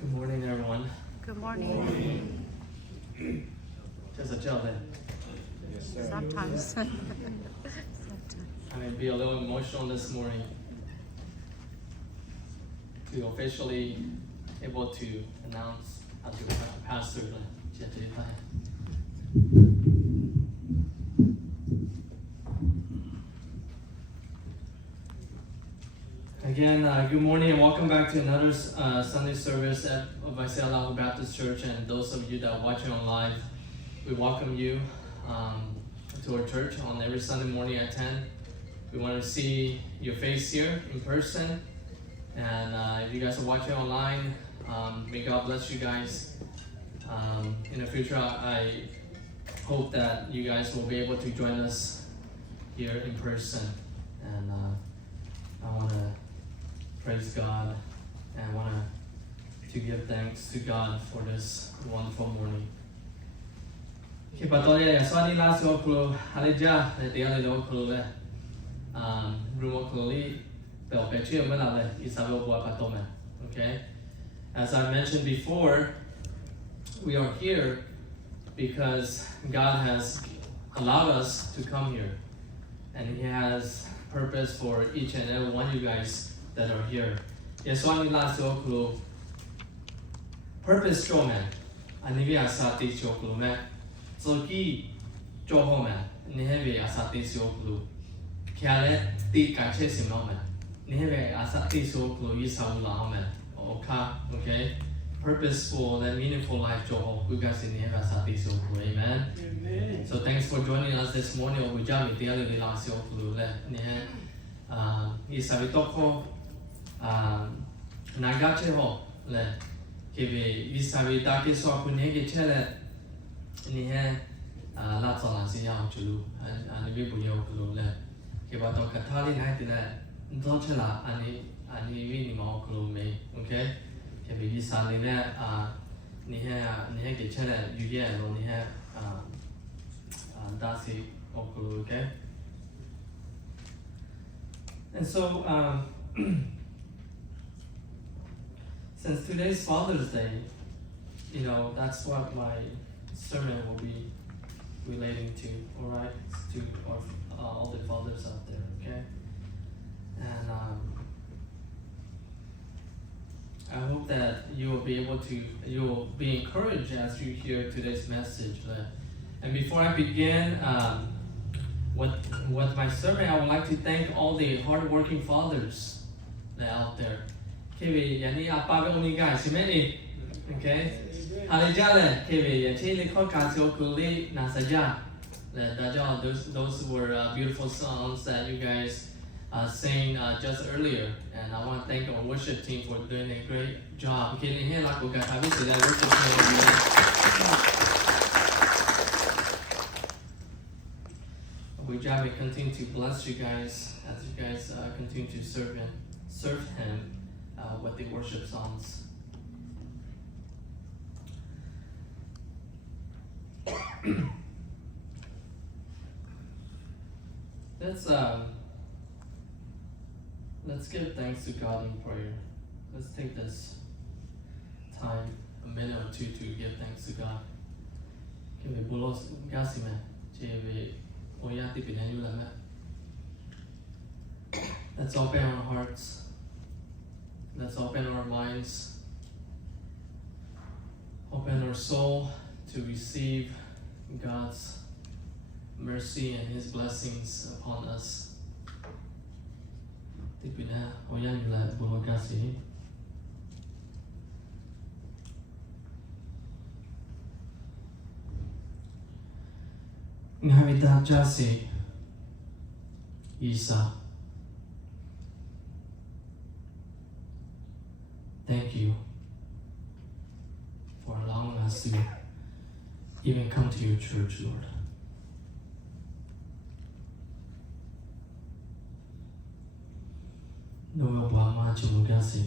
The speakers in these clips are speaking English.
Good morning, everyone. Good morning. Just a job then. Yes, sir. Sometimes. I may be a little emotional this morning to officially able to announce how to pastor the Again, good morning and welcome back to another Sunday service at Lahu Baptist Church. And those of you that are watching on live, we welcome you to our church on every Sunday morning at 10. We want to see your face here in person. And if you guys are watching online, may God bless you guys. In the future, I hope that you guys will be able to join us here in person. And I want to praise God and want to give thanks to God for this wonderful morning. Kipatolia Swani last oklo Halija the other oklo Rumokoli Belpetria Manale Isabel Patome. Okay? As I mentioned before, we are here because God has allowed us to come here. And He has purpose for each and every one of you guys that are here. Yes, one last oklo purpose show man. Anivia Sati Choklu man. So he Joho man. Niheve Asati Soklu. Kale Ti Kachesim man. Niheve Asati Soklu Yisaula man. Okay? Purposeful and meaningful life Joho. We guys in Niheve Asati Soklu. Amen. Amen. So thanks for joining us this morning. We jam the other last Soklu. Nihe Isabitoko Nagache ho le Kivi Isabitaki so Punegi Chele Nihe Latsola Siao Chulu and Vibuyo le Kibato Katali night in that Dochela and Minimo Kulume, okay? Kivi Isaline Nihe Chele Yuye no Nihe Dasi Okulu, okay? And so, since today's Father's Day, that's what my sermon will be relating to, alright? To all the fathers out there, okay? And I hope that you will be encouraged as you hear today's message. And before I begin, with my sermon, I would like to thank all the hardworking fathers that are out there. Okay? Those were beautiful songs that you guys sang just earlier, and I want to thank our worship team for doing a great job. We job and continue to bless you guys as you guys continue to serve Him with the worship songs. Let's give thanks to God in prayer. Let's take this time, a minute or two, to give thanks to God. Let's open our hearts. Let's open our minds. Open our soul to receive God's mercy and His blessings upon us. Ngavita Jasi Isa, thank you for allowing us to even come to your church, Lord. No Obama Chimugasi.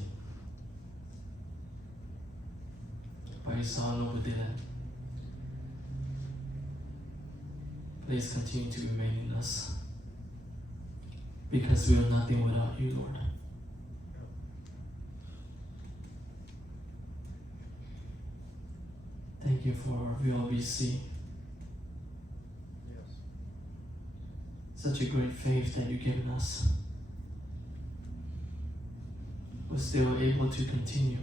Paisano Budila. Please continue to remain in us, because we are nothing without you, Lord. Thank you for our VLBC. Such a great faith that you've given us. We're still able to continue.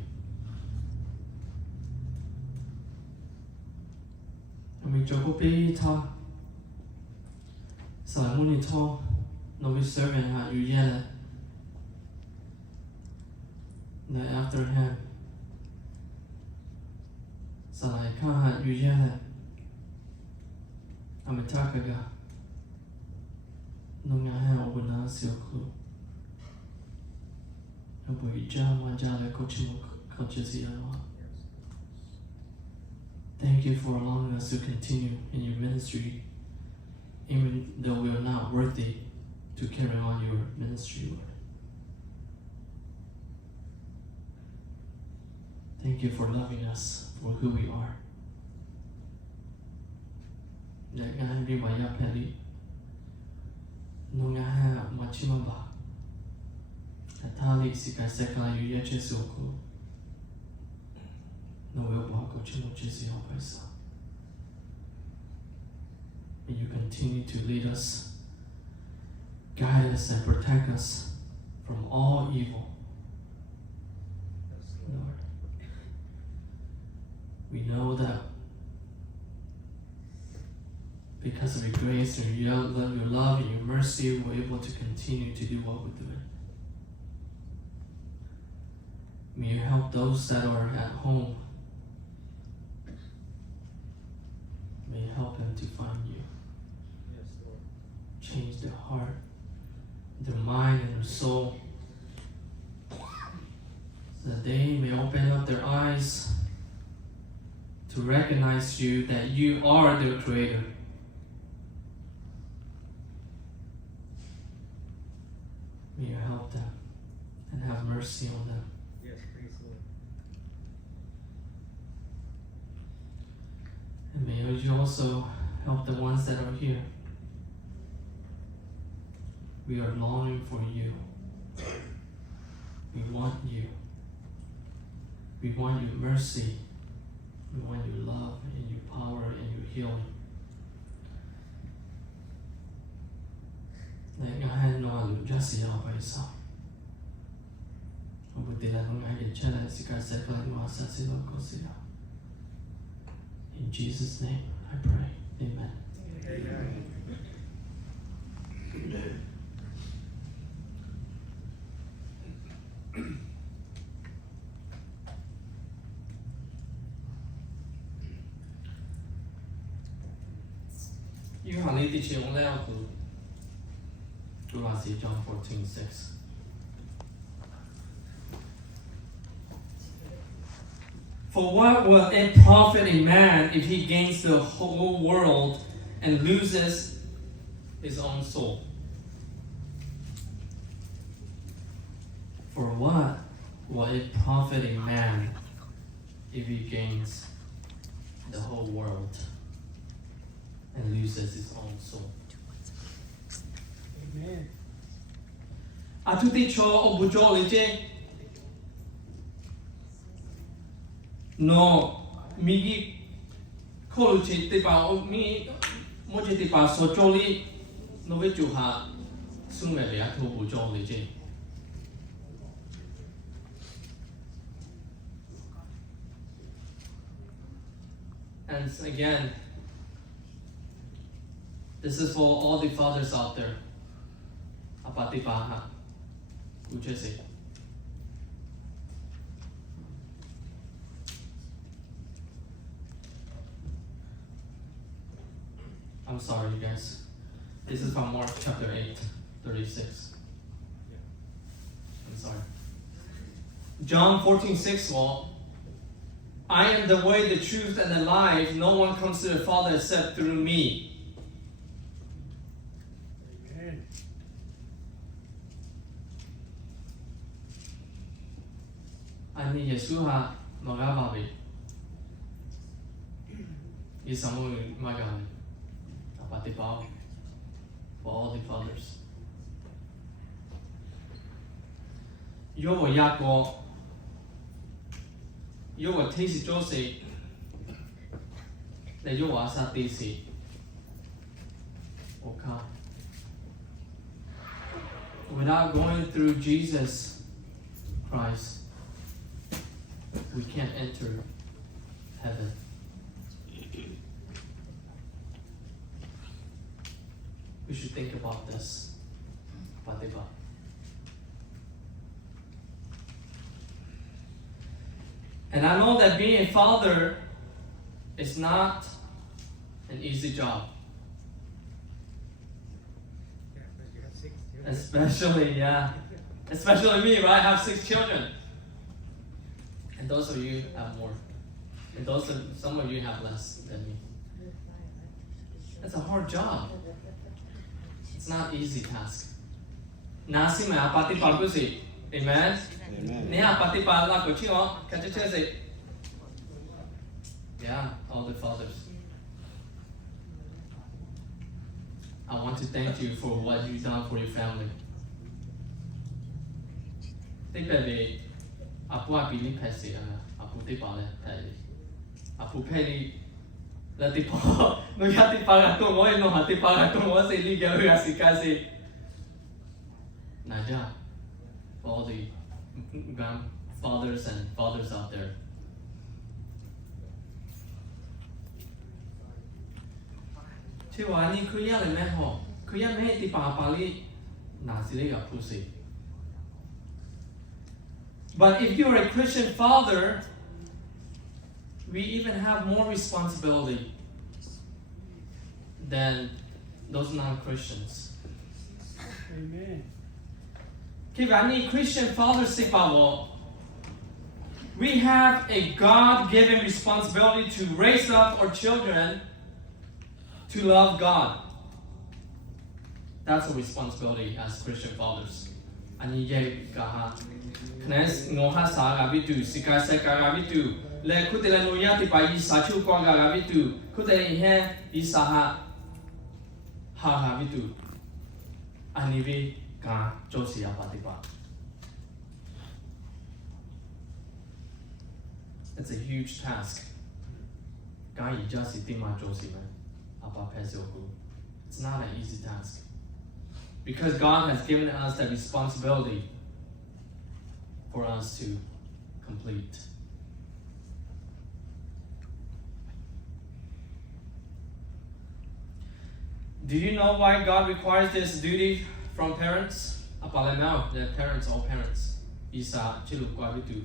And we joke be ta. So I'm only tall. No, we serving how you yell. The after hand. So I can't you yell. I'm a takaga. No, I have one answer. Thank you for allowing us to continue in your ministry, even though we are not worthy to carry on your ministry, Lord. Thank you for loving us for who we are. May you continue to lead us, guide us, and protect us from all evil. Lord, we know that because of your grace and your love and your mercy, we're able to continue to do what we're doing. May you help those that are at home. May you help them to find you. Yes, Lord. Change their heart, their mind, and their soul, so that they may open up their eyes to recognize you, that you are their creator. May you help them and have mercy on them. Yes, praise the Lord. And may you also help the ones that are here. We are longing for you. We want you. We want your mercy. We want your love and your power and your healing. In Jesus' name I pray. Amen. Amen. You have need to check on that. John 14:6. For what will it profit a man if he gains the whole world and loses his own soul? For what will it profit a man if he gains the whole world and loses his own soul? Amen. No, migi koluchi te pa mi moje te pa so joli no ve ju ha sung me le to bu joli je. And again, this is for all the fathers out there. Apati pa ha, ujese. I'm sorry, you guys. This is from Mark chapter 8:36. I'm sorry. John 14:6. Well, I am the way, the truth, and the life. No one comes to the Father except through me. Amen. Ani Yeshua magababi. Isamu magabi. Apati pa for all the fathers. Yo yako. Yo taste Jose. that you are satisfied. Okay. Without going through Jesus Christ, we can't enter heaven. We should think about this. Patiba. And I know that being a father is not an easy job. Yeah, but you have 6 children. Especially me, right? I have 6 children. And those of you have more. And some of you have less than me. It's a hard job. It's not an easy task. Nasi ma pati palgusi. Amen. Nia pati pala kuchingo. Kachechese. Yeah, all the fathers. I want to thank you for what you've done for your family. Think that they apu apili pesi apu te pale peli. Apu peli la te pa no ya te paga to mo no ha te paga to mo se li gelo ya sikasi. Naja, all the grandfathers and fathers out there. Chiwani kuya le meho kuya me te pa pali nasile ya pusi. But if you're a Christian father, we even have more responsibility than those non-Christians. Amen. Kivani Christian fathers say we have a God-given responsibility to raise up our children to love God. That's a responsibility as Christian fathers. Ani ye gaha knes ngoha sa gabitu sikai se gabitu le kutela no yati pa yi sa chu kwa gabitu kutela he yi sa ha gabitu ani vi ka josi ya patipa. It's a huge task. Ga yi just itima josi man apa pesioku. It's not an easy task. Because God has given us that responsibility for us to complete. Do you know why God requires this duty from parents? Apalamau, the parents, all parents. Isa chilu kwabitu.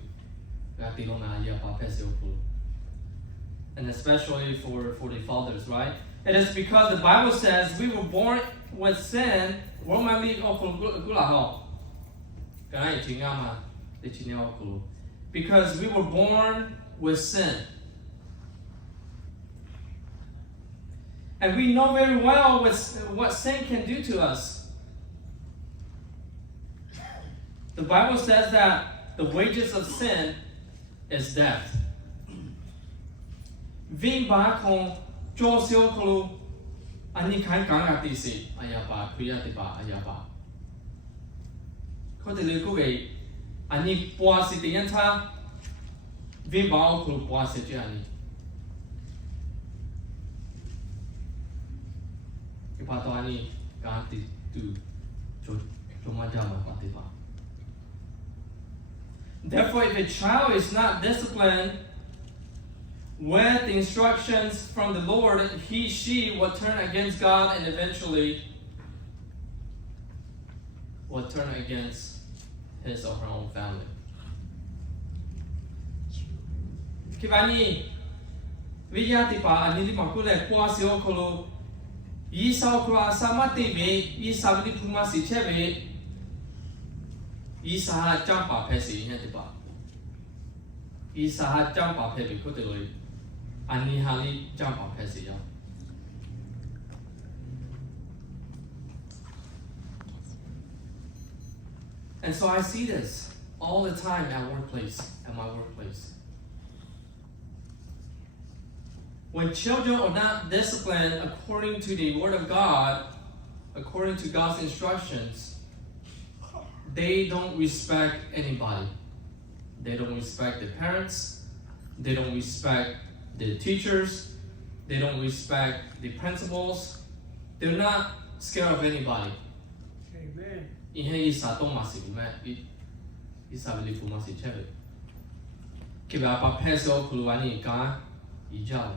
And especially for the fathers, right? It is because the Bible says we were born with sin. Because we were born with sin. And we know very well what sin can do to us. The Bible says that the wages of sin is death. Vimba kong josio kulu ani kai kanga tisi ayaba kriyatiba ayaba. Kotele kuge ani puasi tiyanta vimba kulu puasi jani. Ipato ani ganti tu chomajama patiba. Therefore, if a child is not disciplined with the instructions from the Lord, she will turn against God and eventually will turn against his or her own family. Kivani viyatipa anili makule puasio kolo yisao kro samati ve yisabli pumasi cheve Isaha jampa pesi hetiba. Isaha jampa pepi kutili. Ani hali jampa pesi ya. And so I see this all the time at my workplace. When children are not disciplined according to the Word of God, according to God's instructions, they don't respect anybody. They don't respect the parents. They don't respect the teachers. They don't respect the principles. They're not scared of anybody. Amen. Ihe isa tong masih me isa beli fu masih cewek. Kita apa peso keluar ni kan hijau.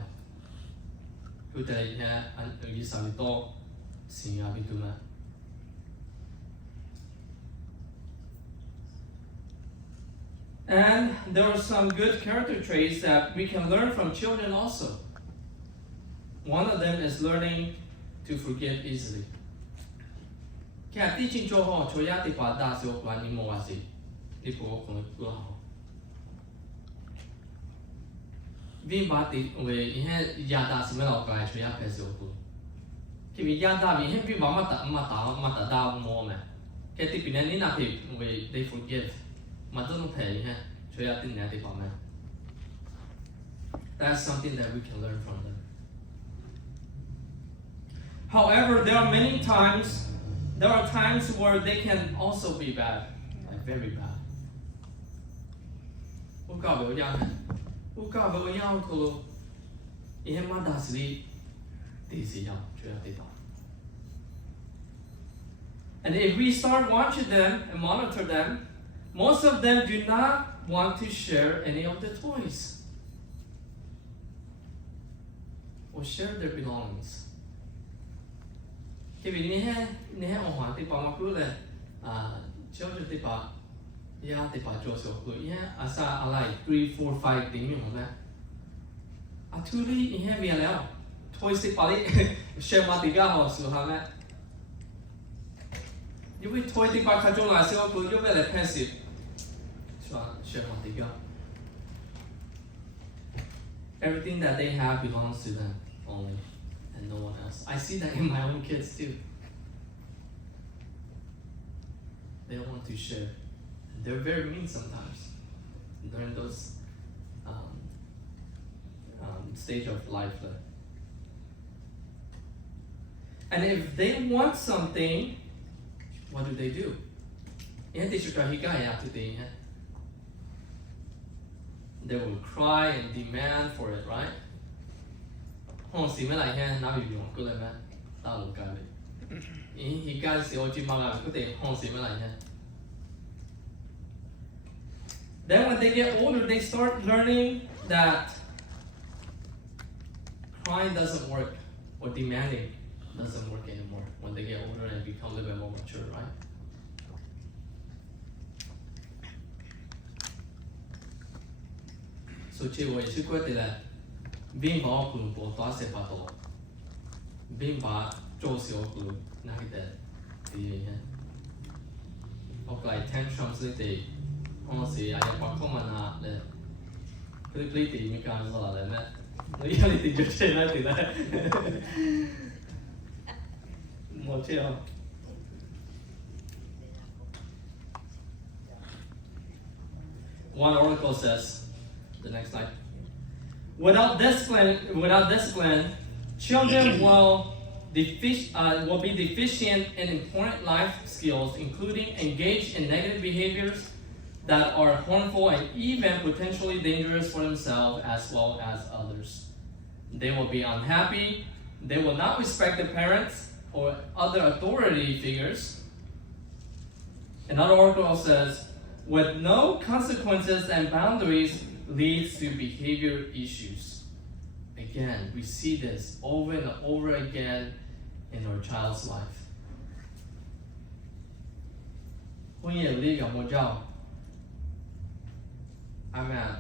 Kita ini isa itu singa itu me. And there are some good character traits that we can learn from children also. One of them is learning to forgive easily. Kaya teaching cho ho cho ya ti pa da so kwa ni mo wa si. Ni po ko ko ho. Vi ba ti we ihe ya da si me lo ka cho ya pe so ko. Ki vi ya da vi he vi ba ma ta da mo me. Kaya ti pi ne ni na pi we they forgive. That's something that we can learn from them. However, there are times where they can also be bad, like very bad. And if we start watching them and monitor them, most of them do not want to share any of the toys or share their belongings. Khi vì nè ông hoàng thì bảo mà cứ là children thì bảo ya thì bảo cho số cứ asa alai 3, 4, 5 tiếng như thế à thứ đi ihe vềแล้ว toys thì bảo đi share mà thì cả họ số hàng này因为 toy thì bảo khai trong lại số cứ như vậy là passive share what they got. Everything that they have belongs to them only, and no one else. I see that in my own kids too. They don't want to share. They're very mean sometimes during those stage of life. And if they want something, what do? They will cry and demand for it, right? Then when they get older, they start learning that crying doesn't work, or demanding doesn't work anymore when they get older and become a little bit more mature, right? So chị vừa chỉ quyết định là bên bảo cùng bộ toán sẽ bắt đầu bên bảo做小cùng那个的thì hoặc là tantrums thì không gì ai bắt không mà na để cái thì mình cảm giác là nè nó yêu thì chụp trên này thì là một chiều. One article says. The next slide. Without discipline, children will be deficient in important life skills, including engaged in negative behaviors that are harmful and even potentially dangerous for themselves as well as others. They will be unhappy. They will not respect their parents or other authority figures. Another article says, with no consequences and boundaries, leads to behavior issues. Again, we see this over and over again in our child's life. I'm at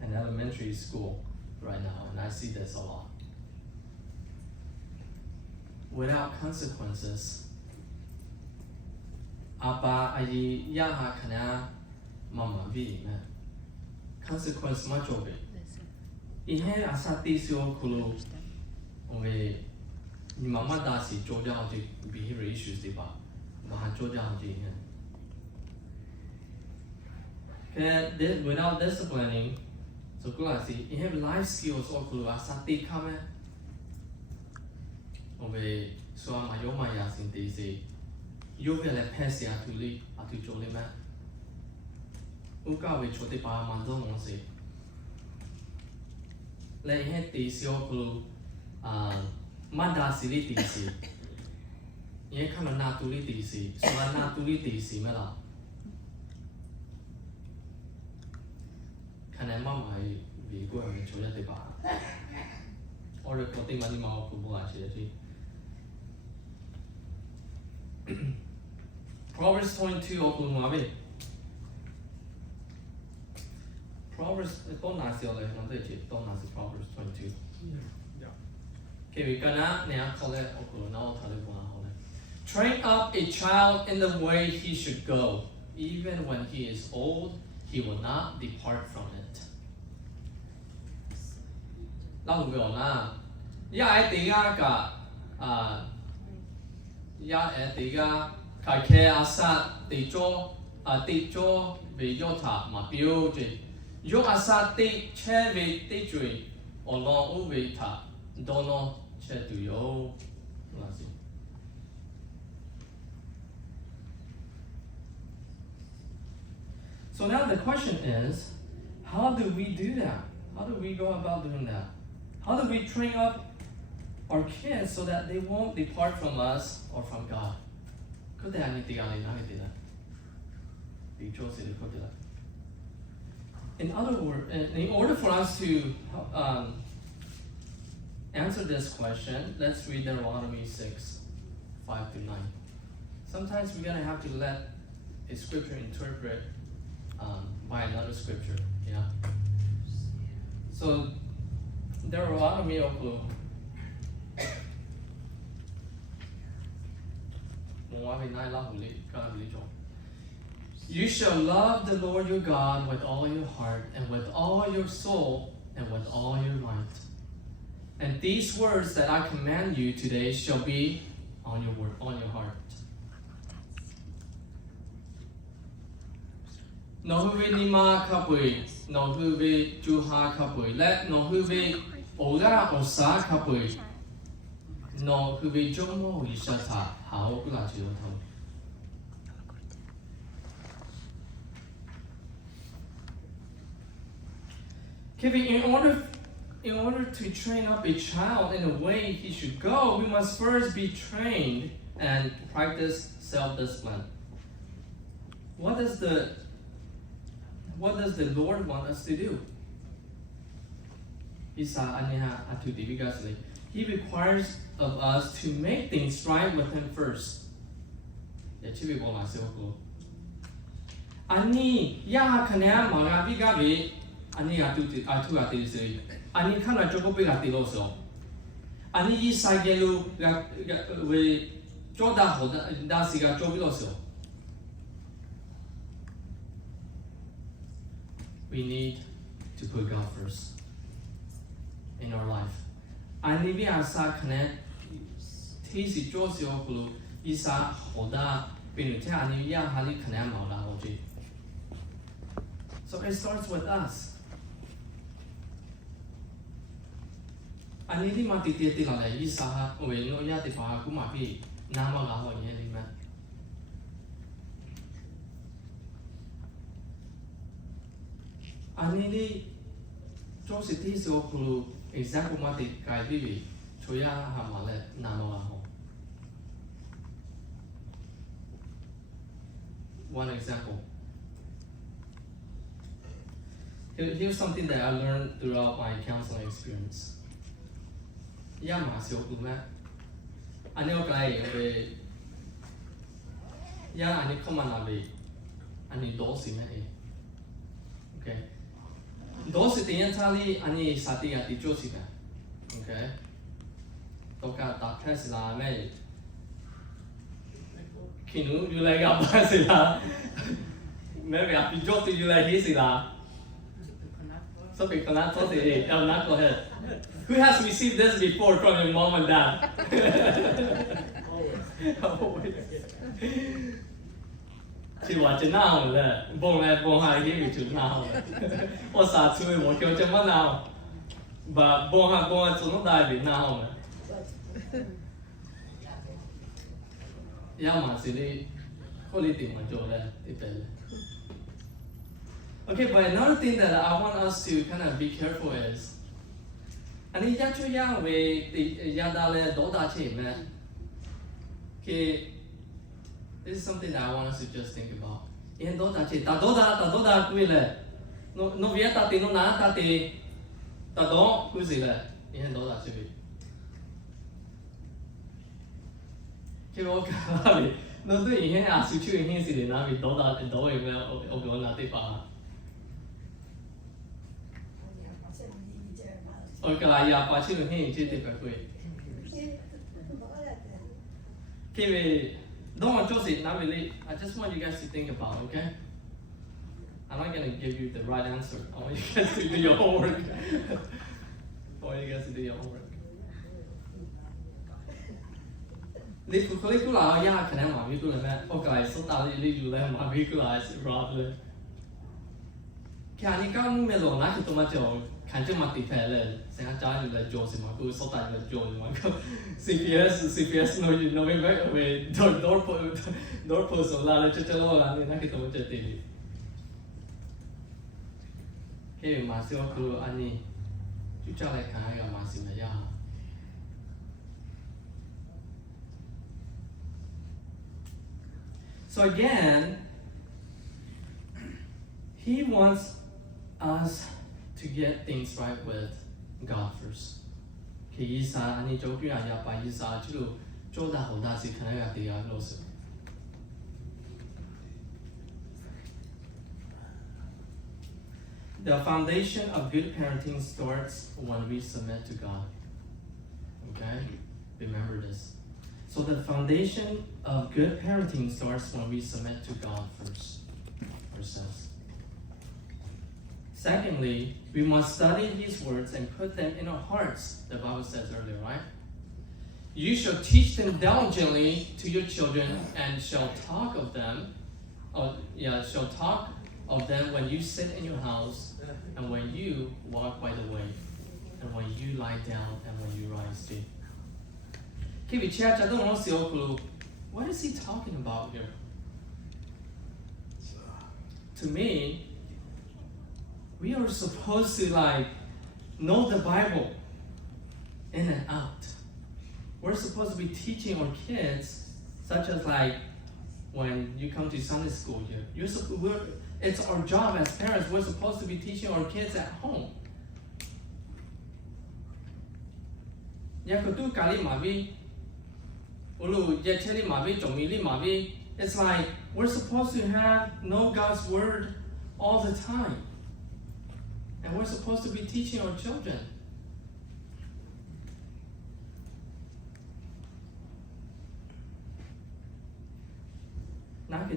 an elementary school right now, and I see this a lot. Without consequences, Mama vi me consequence much of it. Ihe asati sio kulu ove ni mama da si joja hoji behavior issues di ba bahan joja hoji he. Kaya without disciplining, so kula si ihe life skills o kulu asati kame ove so amayo ya sin di si yo vele pesi atuli atu jole me. Uka we chote pa manzo monse. 来迄地小可曼达西里地西，伊看到那独立地西，说那独立地西咩啦？看来妈妈美国人求一对吧？我哋嗰啲乜啲冇父母係寫啲。Proverbs 22 我估話咩 ？Proverbs 當哪時我哋講得住？當哪時 Proverbs 22？ Okay， 咁啊，你啊講咧，我估嗱我睇你講下好咧。Train up a child in the way he should go, even when he is old, he will not depart from it. 嗱，會講啦，一係第一個一係第一個係佢阿薩地咗為咗他嘛標誌，若阿薩地車為地罪，我攞烏為他，多攞車都有，嗱先。So now the question is, how do we do that? How do we go about doing that? How do we train up our kids so that they won't depart from us or from God? In other words, in order for us to answer this question, let's read Deuteronomy 6, 5 to 9. Sometimes we're going to have to let a scripture interpret by another scripture. Yeah. So Deuteronomy You shall love the Lord your God with all your heart and with all your soul and with all your might. And these words that I command you today shall be on your heart. No hu ni ma kapui, no hu be juha kapui, let no hu be oga or sa kapui, no hu be jomo ishata, how gula chiyoto. In order to train up a child in the way he should go, we must first be trained and practice self-discipline. What does the Lord want us to do? He requires of us to make things right with Him first. Ani ya kana maga biga be ani atu ati ani kana joko be ati loso. Ani yi sagelu we joda hoda da siga jobi loso. We need to put God first in our life. Ani bi asa kana tisi josio kulu isa hoda binu te ani ya hali kana ma la oji. So it starts with us. Ani di mati ti la le isa ha we no ya ti pa ku ma pi na ma la ho yin ni ma. Ani di josi ti so kulu example ma ti kai di bi choya ha ma le na ma la ho. One example. Here's something that I learned throughout my counseling experience. Yama sioku me. Ani okai be. Ya ani komana be. Ani dosi me. Okay. Dosi tiyan tali ani sati ati josi me. Okay. Toka doctor sila me. Kinu you like apa sila. Maybe api joti you like his sila. So we cannot talk to it. I'm not go ahead. Who has received this before from your mom and dad? Always. She watch it now. Bong le bong hai give you to now. Or sa chui mo kyo chama now. But bong ha so no dai bi now. Ya ma si li ko li ting ma jo le ti pe le. Okay, but another thing that I want us to kind of be careful is Ani yacho ya we yadale doda che man. Okay, this is something that I want us to just think about. In doda che ta doda kuile. No vieta ti no na ta ti ta do kuile. In doda che we. Okay, okay. No do in here asu chu in here si na vi doda do we o go na ti pa. Okay, ya pa chi no hin chi ti pa kui. Okay, don't Josie, not really. I just want you guys to think about, okay? I'm not gonna give you the right answer. I want you guys to do your homework. I want you guys to do your homework. Li kula ya kana ma mi kula ma. Okay, so ta li yu le ma mi kula is rather. Kya ni ka mu me lo na ki to ma jo kan je ma ti phe le. Sang cha yu le jo si ma ku so ta yu le jo ma ko. CPS no you know me back away door post la le che lo la ni na ki to ma che ti. Ke ma si o ku ani. Chu cha le kan ga ma si ma ya. So again, he wants us to get things right with God first. The foundation of good parenting starts when we submit to God. Okay? Remember this. So the foundation of good parenting starts when we submit to God first, ourselves. Secondly, we must study His words and put them in our hearts, the Bible says earlier, right? You shall teach them diligently to your children and shall talk of them, when you sit in your house and when you walk by the way and when you lie down and when you rise too. What is he talking about here? To me, we are supposed to know the Bible in and out. We're supposed to be teaching our kids, such as when you come to Sunday school here. It's our job as parents. We're supposed to be teaching our kids at home. It's like we're supposed to know God's word all the time. And we're supposed to be teaching our children. Every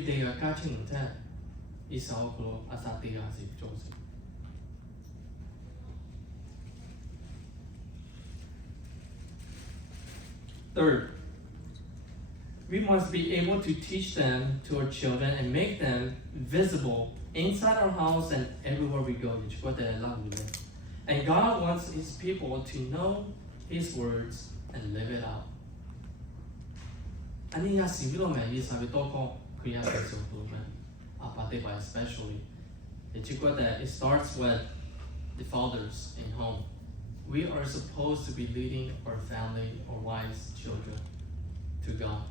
day Third, we must be able to teach them to our children and make them visible inside our house and everywhere we go. And God wants His people to know His words and live it out. Especially, it starts with the fathers in home. We are supposed to be leading our family, our wives, children to God.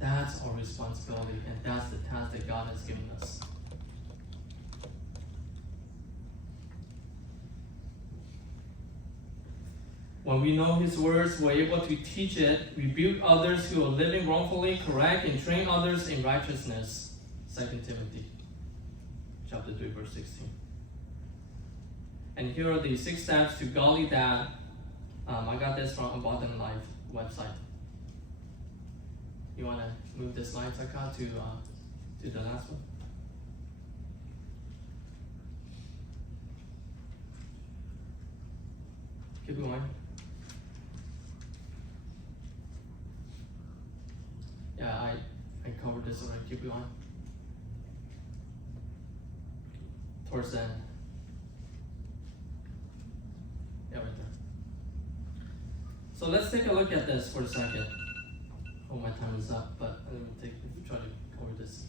That's our responsibility, and that's the task that God has given us. When we know His words, we're able to teach it, rebuke others who are living wrongfully, correct, and train others in righteousness. 2 Timothy chapter 3, verse 16. And here are the 6 steps to godly dad. I got this from Abundant Life website. You want to move the slides, Aka, to the last one? Keep going. Yeah, I covered this already. Keep going. Towards the end. Yeah, right there. So let's take a look at this for a second. Oh, my time is up, but let me try to cover this.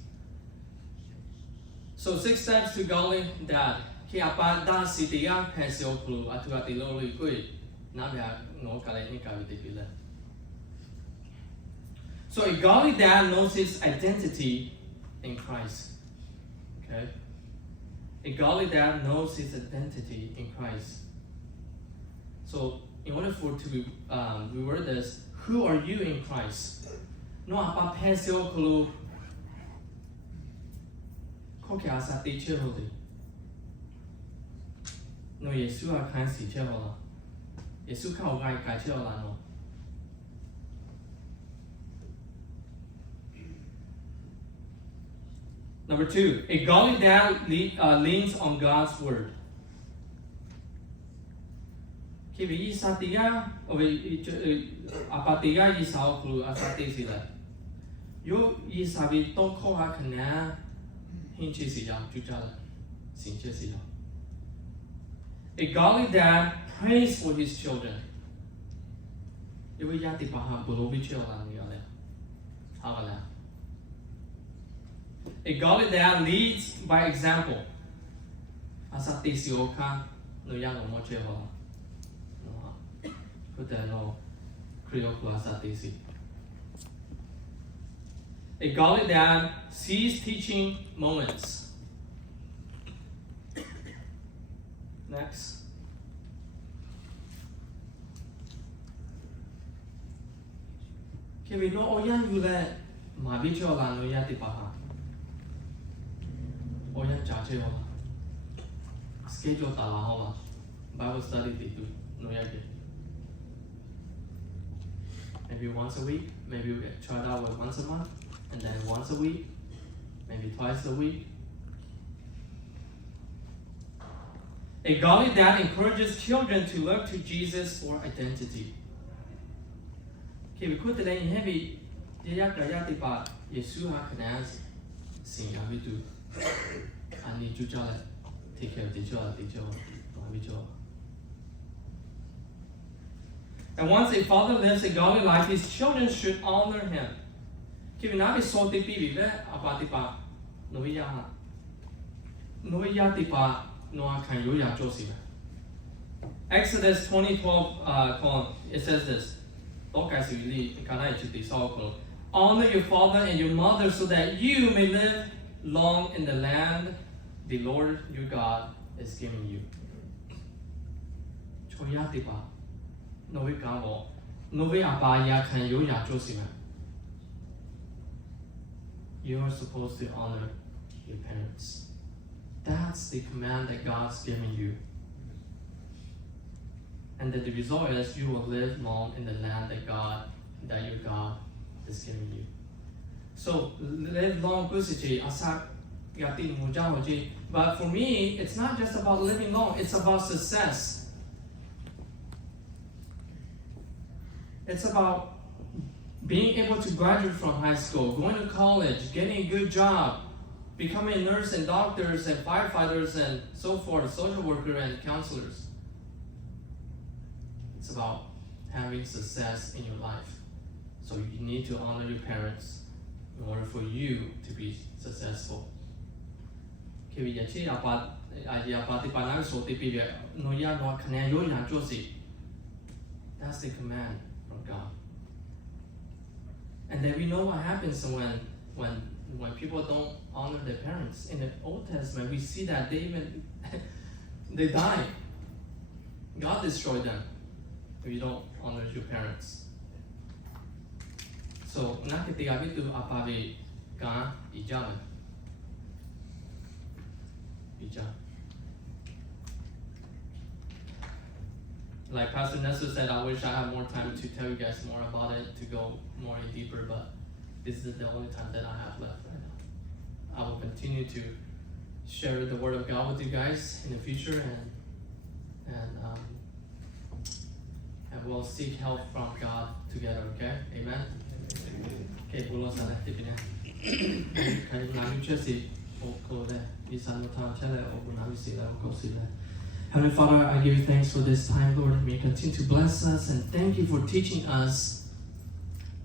So 6 steps to godly dad. Ki apa da sitia pesio klu atu ati lolo kui na bia no kale ni kawi te. So a godly dad knows his identity in Christ. Okay? A godly dad knows his identity in Christ. So in order for to reword this, who are you in Christ? No apa pesio klu koke asa te che hodi. No Yesu a kan si che hola. Yesu kan o gai ka che hola no. Number 2, a godly dad leans on God's word. Kibi isa tiga o apa tiga isa o klu asate sila. Yo isa bi to ko ha kana hinchi sila jujala sinche sila. A godly dad prays for his children. Yo yati paha bulobi chola ni ale. Havala. A godly dad leads by example. Asate sioka no yang o moche hola. A godly dad sees teaching moments. Next. We know Oyan Yule Mabichola no Yatipaha. Oyan Chacheola. Schedule Talahola. Bible study they do no yaki. Maybe once a week, maybe we try it out with once a month, and then once a week, maybe twice a week. A godly dad encourages children to look to Jesus for identity. Okay, we could then heavy Yayaka Yatipa Yeshua Kanaz sing Abidu. I need you to take care of the job, And once a father lives a godly life, his children should honor him. Kivinabi sote pibi ve apatipa noviyaha. Noviyatipa noa kanyoya josima. Exodus 20:12 it says this. Honor your father and your mother so that you may live long in the land the Lord your God is giving you. Choyatipa. Novi Gamo, Novi Abaya can you Josima. You are supposed to honor your parents. That's the command that God's giving you. And that the result is you will live long in the land that your God is giving you. So live long but for me, it's not just about living long, it's about success. It's about being able to graduate from high school, going to college, getting a good job, becoming a nurse and doctors and firefighters and so forth, social worker and counselors. It's about having success in your life. So you need to honor your parents in order for you to be successful. That's the command from God. And then we know what happens when people don't honor their parents. In the Old Testament, we see that they die. God destroyed them if you don't honor your parents. So, nakitigabitu apavi ka ijama. Like Pastor Nestor said, I wish I had more time to tell you guys more about it, to go more in deeper, but this is the only time that I have left right now. I will continue to share the Word of God with you guys in the future, and we'll seek help from God together, okay? Amen? Okay, bulo sa lahat tipin yan. Kaya namin siya si Oko le, isan mo tawag siya le, Oko namin sila, Oko sila. Heavenly Father, I give you thanks for this time, Lord. May you continue to bless us, and thank you for teaching us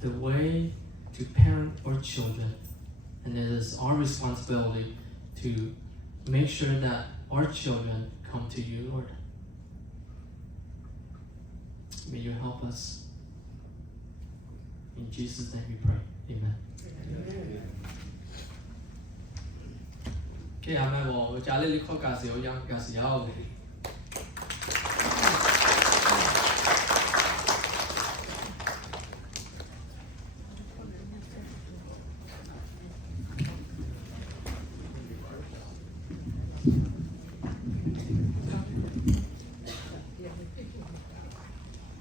the way to parent our children. And it is our responsibility to make sure that our children come to you, Lord. May you help us. In Jesus' name we pray. Amen. Okay, I'm going to tell you how to